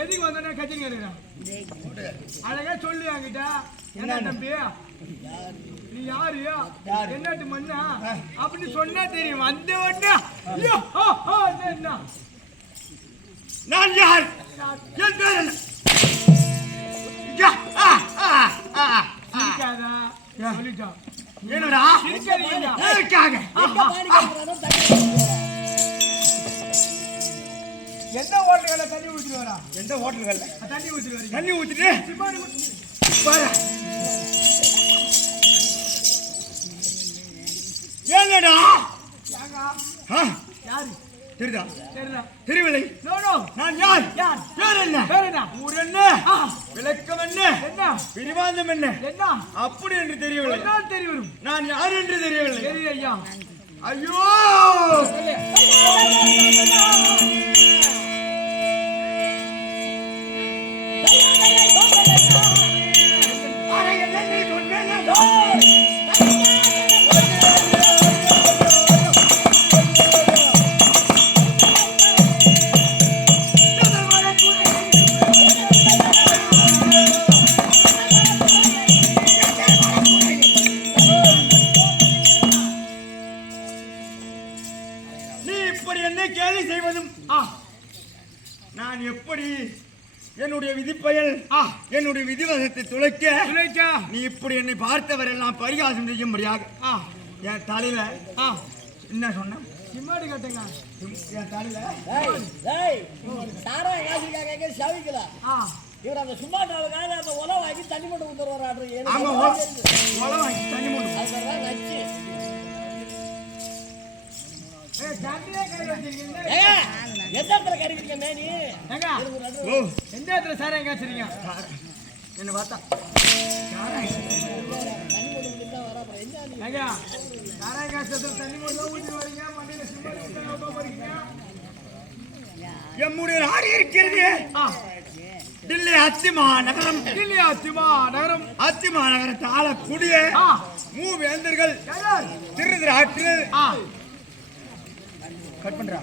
எதுக்கு வந்தா கத்திங்க அழகா சொல்லு என்கிட்ட. என்ன தம்பி நீ யாரு என்னட்டு மண்ணா அப்படின்னு சொன்னா தெரியும். வந்த உடனே என்ன நான் யார் என் பேர் என்ன சொல்லிட்டோம். என்னடா எந்த ஹோட்டல்ல தண்ணி ஊத்திட்டு வரா? எந்த ஹோட்டல்ல தண்ணி ஊத்திட்டு வரீங்க? தண்ணி ஊத்திட்டு பாரு. என்னடா யாரு தெரியுதா? தெரியுதா? தெரியவில்லை. நான் யார்? பேர் என்ன? ஊர் என்ன? விளக்கம் என்ன? பிரிவாந்தம் என்ன? அப்படி என்று தெரியவில்லை. தெரியும். நான் யார் என்று தெரியவில்லை. ஐயா ஐயோ நான் எப்படி என்னுடைய விதிப்பயல் என்னுடைய விதிவசத்தை துளைக்க நீ இப்படி என்னை பார்த்தவரெல்லாம் பரிகாசம் செய்யும்படியாக என் தலையில என்ன சொன்ன சிம்மாடி கட்டுங்க. என் தலையில இவர் அந்த சும்மாட்டாவுக்காக அந்த உலை வாங்கி தண்ணி மட்டும் ஊத்துறாரு. தண்ணி மட்டும் எந்த இடத்துல கறிக்கிறீங்க மேனி? எந்த இடத்துல சாராயம் காய்ச்சறீங்க? என்ன பார்த்தா சாராயம் காய்ச்சல தண்ணி மட்டும் ஊற்றி வரீங்க. மண்டையில சிம்மாடி எம்முடைய நாடு இருக்கிறது டில்லி அத்திமா நகரம். அத்திமா நகரத்தை ஆளக்கூடிய மூவேந்தர்கள் திருதிராற்று கட் பண்றா